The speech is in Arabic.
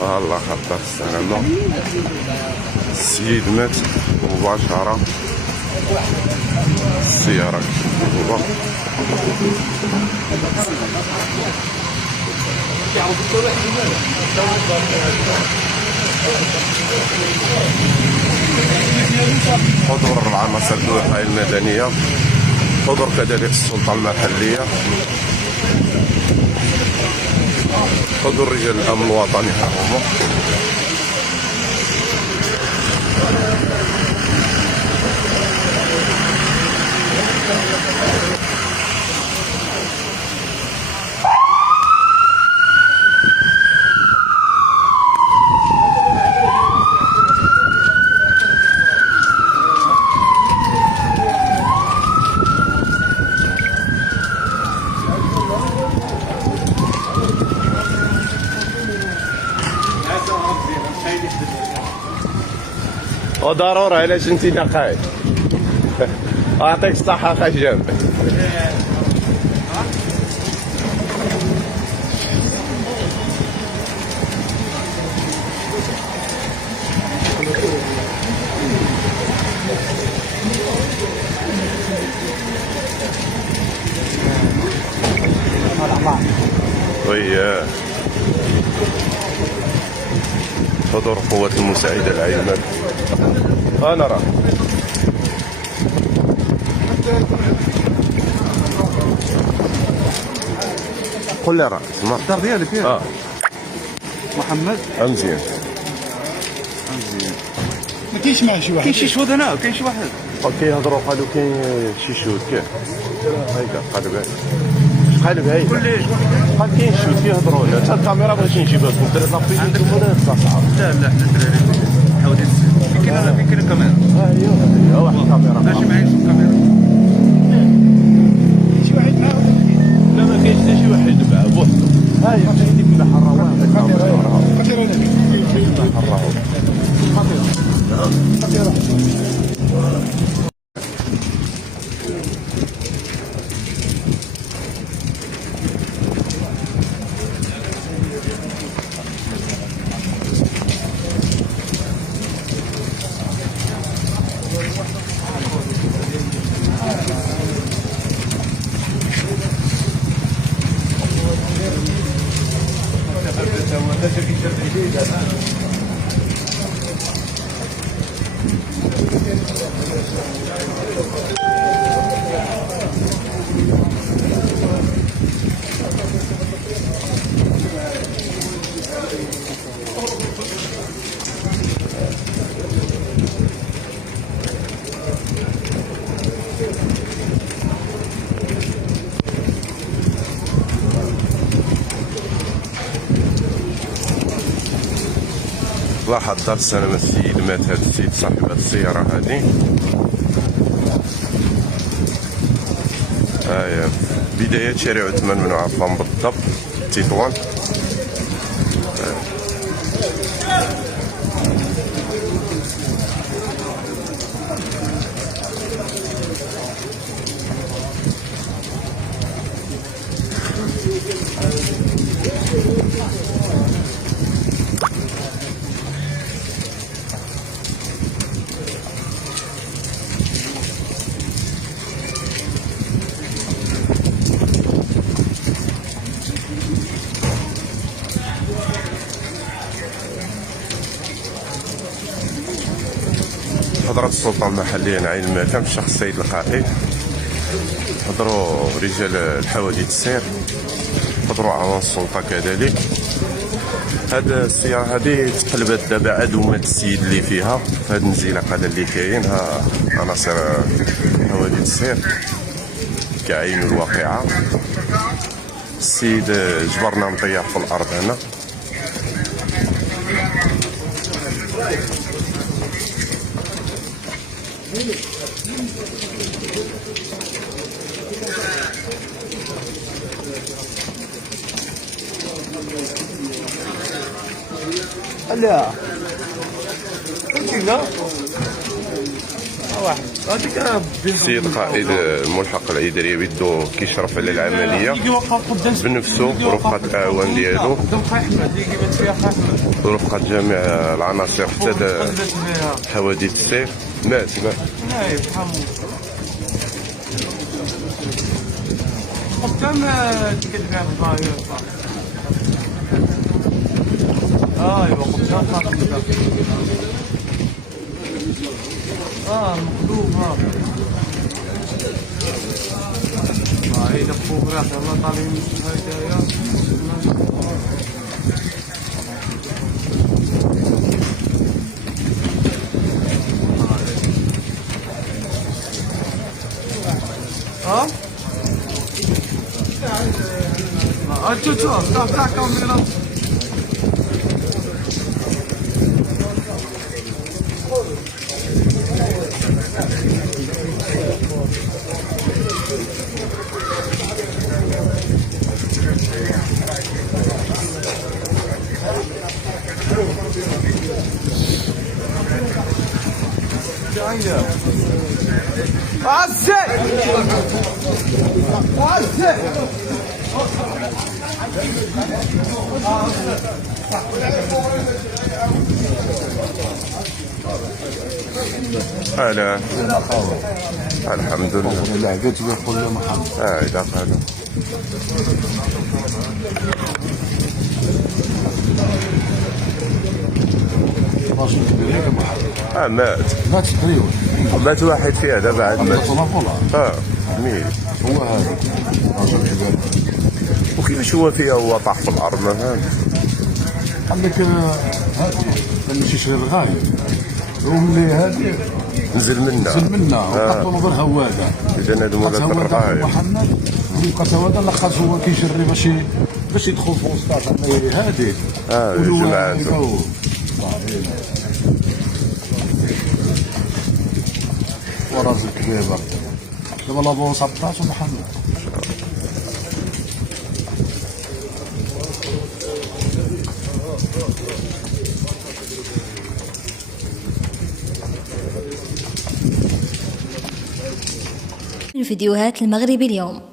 الله خطر السلامة. السيد مات مباشرة، السيارة كتبوها. حضور العناصر الوقاية المدنية، حضور كذلك السلطة المحلية، حضور رجال الأمن الوطني هما. وضروري علاش انت نقاي. اعطيك الصحة اخي جنبك. وياه حضور قوات المساعدة العامة. أنا راه قول لي راه اسمع الدار ديالك ياك؟ محمد مزيان. ما كاينش معاه شي واحد؟ كاين شي شهود هنا، كاين شي واحد كيهضروا قالوا كاين شي شهود كاع هايكا قلب قلب هاي قال كاين شهود كيهضروا لنا. حتى الكاميرا بغيتي نجيبها لكم درت لابيل نتوما ولا تصاصعوا؟ لا لا حنا الدراري حاولين فين كاين الكاميرا؟ ها هي واحد الكاميرا. ماشي معايا الكاميرا. شي واحد معاه؟ لا ما كاينش حتى شي واحد معاه بوحدو. ها هي هذيك اللي حراوها الكاميرا الله حضر السلامة. السيد مات، هذا السيد صاحب هذه السيارة هذه. هاهي بداية شارع عثمان بن عفان بالضبط، تطوان. حضرت السلطة المحلية نعين المكان في شخص السيد القائد، حضروا رجال الحوادث السير، حضروا أعوان السلطة كذلك. هاد السيارة هادي تقلبت دابا عاد مات السيد اللي فيها في هاد النزيلة قال اللي كاين. ها عناصر حوادث السير كعينوا الواقعة. السيد جبرنا مطيح في الأرض هنا. لا واحد هذيك السيد قائد الملحق العيدريه بيدو كيشرف على العمليه بنفسه برفقه الاعوان ديالو برفقه جميع العناصر حتى حوادث السير. مات قدام تكلم على الظاهر. ايوا قدام مقلوب. هاي دفوق راح الله طالعين من هاي stop كاميرا. هلا الحمد لله. لعبت بيقول له محمد. إذا قالوا ماشي كبير هيك محمد. مات تقريبا. مات واحد فيها دابا عاد مات. مين هو هذا راجل كبير. وكيفاش هو فيها هو طاح في الارض ما فهمتش. قال لك ماشي شي غايب. وملي هادي نزل منا وقتلوا غير هواده. اذا هادو ولاد الرغايب. محمد ولقى هواده لقات هو كيجري باش يدخل في وسط النايري هادي. جماعته وراجل كبير دابا لابو 17 محمد. من فيديوهات المغرب اليوم.